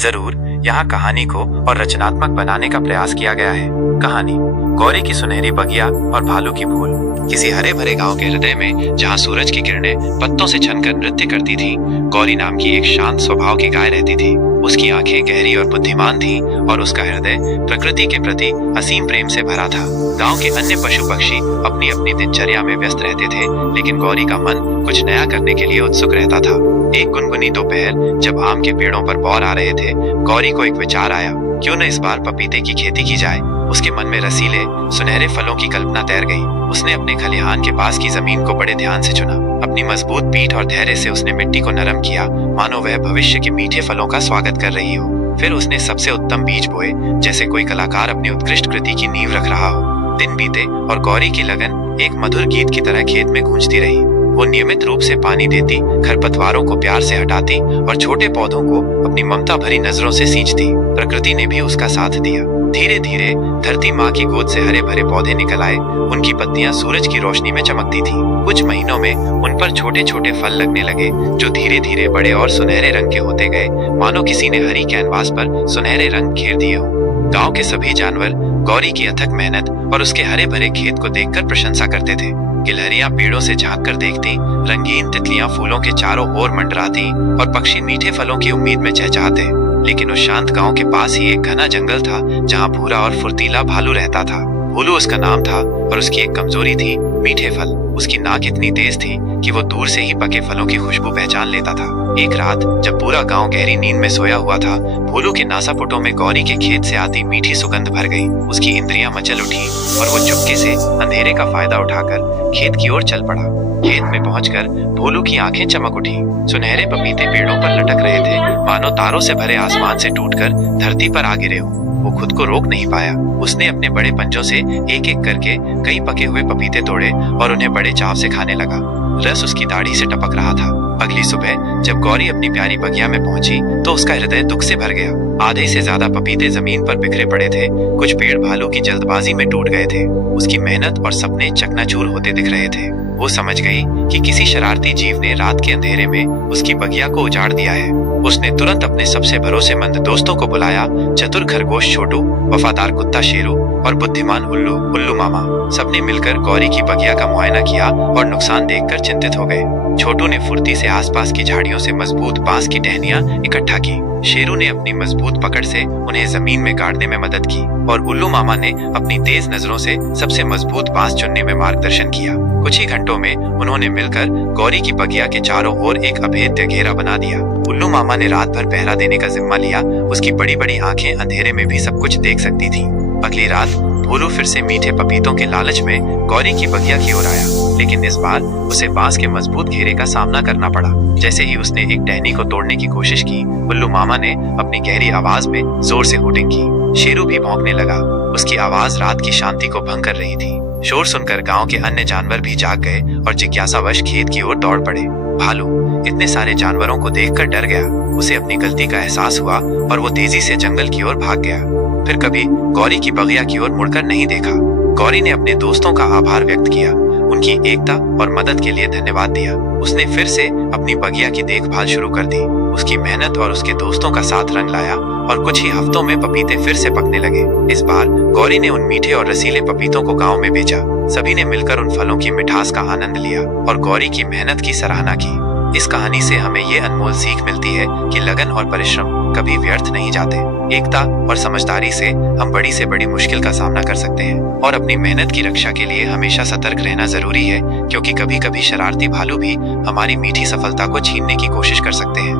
जरूर यहाँ कहानी को और रचनात्मक बनाने का प्रयास किया गया है। कहानी गौरी की सुनहरी बगिया और भालू की भूल। किसी हरे भरे गांव के हृदय में जहाँ सूरज की किरणें पत्तों से छनकर नृत्य करती थी, गौरी नाम की एक शांत स्वभाव की गाय रहती थी। उसकी आंखें गहरी और बुद्धिमान थीं और उसका हृदय प्रकृति के प्रति असीम प्रेम से भरा था। गांव के अन्य पशु पक्षी अपनी अपनी दिनचर्या में व्यस्त रहते थे, लेकिन गौरी का मन कुछ नया करने के लिए उत्सुक रहता था। एक गुनगुनी दोपहर जब आम के पेड़ों पर बौर आ रहे थे, गौरी को एक विचार आया, क्यों न इस बार पपीते की खेती की जाए। उसके मन में रसीले सुनहरे फलों की कल्पना तैर गई। उसने अपने खलिहान के पास की जमीन को बड़े ध्यान से चुना। अपनी मजबूत पीठ और धैर्य से उसने मिट्टी को नरम किया, मानो वह भविष्य के मीठे फलों का स्वागत कर रही हो। फिर उसने सबसे उत्तम बीज बोए, जैसे कोई कलाकार अपनी उत्कृष्ट कृति की नींव रख रहा हो। दिन बीते और गौरी की लगन एक मधुर गीत की तरह खेत में गूंजती रही। वो नियमित रूप से पानी देती, खरपतवारों को प्यार से हटाती और छोटे पौधों को अपनी ममता भरी नजरों से सींचती। प्रकृति ने भी उसका साथ दिया। धीरे धीरे धरती माँ की गोद से हरे भरे पौधे निकल आए। उनकी पत्तियां सूरज की रोशनी में चमकती थीं। कुछ महीनों में उन पर छोटे छोटे फल लगने लगे, जो धीरे धीरे बड़े और सुनहरे रंग के होते गए, मानो किसी ने हरी कैनवास पर सुनहरे रंग घेर दिए हों। गांव के सभी जानवर गौरी की अथक मेहनत और उसके हरे भरे खेत को देखकर प्रशंसा करते थे। गिलहरियां पेड़ों से झांक कर देखती, रंगीन तितलियां फूलों के चारों ओर मंडराती और पक्षी मीठे फलों की उम्मीद में चहचहाते। लेकिन उस शांत गांव के पास ही एक घना जंगल था, जहां भूरा और फुर्तीला भालू रहता था। भोलू उसका नाम था और उसकी एक कमजोरी थी, मीठे फल। उसकी नाक इतनी तेज थी कि वो दूर से ही पके फलों की खुशबू पहचान लेता था। एक रात जब पूरा गांव गहरी नींद में सोया हुआ था, भोलू के नासापुटों में गौरी के खेत से आती मीठी सुगंध भर गई। उसकी इंद्रियां मचल उठी और वो चुपके से अंधेरे का फायदा उठाकर खेत की ओर चल पड़ा। खेत में पहुंचकर भोलू की आंखें चमक उठी। सुनहरे पपीते पेड़ों पर लटक रहे थे, मानो तारों से भरे आसमान से टूटकर धरती पर आ गिरे हों। वो खुद को रोक नहीं पाया। उसने अपने बड़े पंजों से एक एक करके कई पके हुए पपीते तोड़े और उन्हें बड़े चाव से खाने लगा। रस उसकी दाढ़ी से टपक रहा था। अगली सुबह जब गौरी अपनी प्यारी बगिया में पहुंची तो उसका हृदय दुख से भर गया। आधे से ज्यादा पपीते जमीन पर बिखरे पड़े थे। कुछ पेड़ भालू की जल्दबाजी में टूट गए थे। उसकी मेहनत और सपने चकनाचूर होते दिख रहे थे। वो समझ गई कि किसी शरारती जीव ने रात के अंधेरे में उसकी बगिया को उजाड़ दिया है। उसने तुरंत अपने सबसे भरोसेमंद दोस्तों को बुलाया, चतुर खरगोश छोटू, वफादार कुत्ता शेरू और बुद्धिमान उल्लू मामा। सबने मिलकर गौरी की बगिया का मुआयना किया और नुकसान देखकर चिंतित हो गए। छोटू ने फुर्ती से आसपास की झाड़ियों से मजबूत बांस की टहनियां इकट्ठा की। शेरू ने अपनी मजबूत पकड़ से उन्हें जमीन में गाड़ने में मदद की और उल्लू मामा ने अपनी तेज नजरों से सबसे मजबूत बांस चुनने में मार्गदर्शन किया। कुछ ही घंटों में उन्होंने मिलकर गौरी की बगिया के चारों ओर एक अभेद्य घेरा बना दिया। उल्लू मामा ने रात भर पहरा देने का जिम्मा लिया। उसकी बड़ी बड़ी आंखें अंधेरे में भी सब कुछ देख सकती थीं। अगली रात भोलू फिर से मीठे पपीतों के लालच में गौरी की बगिया की ओर आया, लेकिन इस बार उसे बांस के मजबूत घेरे का सामना करना पड़ा। जैसे ही उसने एक टहनी को तोड़ने की कोशिश की, उल्लू मामा ने अपनी गहरी आवाज में जोर से हुटिंग की। शेरू भी भौंकने लगा। उसकी आवाज रात की शांति को भंग कर रही थी। शोर सुनकर गांव के अन्य जानवर भी जाग गए और जिज्ञासावश खेत की ओर दौड़ पड़े। भालू इतने सारे जानवरों को देखकर डर गया। उसे अपनी गलती का एहसास हुआ और वो तेजी से जंगल की ओर भाग गया। फिर कभी गौरी की बगिया की ओर मुड़कर नहीं देखा। गौरी ने अपने दोस्तों का आभार व्यक्त किया, उनकी एकता और मदद के लिए धन्यवाद दिया। उसने फिर से अपनी बगिया की देखभाल शुरू कर दी। उसकी मेहनत और उसके दोस्तों का साथ रंग लाया और कुछ ही हफ्तों में पपीते फिर से पकने लगे। इस बार गौरी ने उन मीठे और रसीले पपीतों को गांव में बेचा। सभी ने मिलकर उन फलों की मिठास का आनंद लिया और गौरी की मेहनत की सराहना की। इस कहानी से हमें ये अनमोल सीख मिलती है कि लगन और परिश्रम कभी व्यर्थ नहीं जाते। एकता और समझदारी से हम बड़ी से बड़ी मुश्किल का सामना कर सकते हैं और अपनी मेहनत की रक्षा के लिए हमेशा सतर्क रहना जरूरी है, क्योंकि कभी कभी शरारती भालू भी हमारी मीठी सफलता को छीनने की कोशिश कर सकते हैं।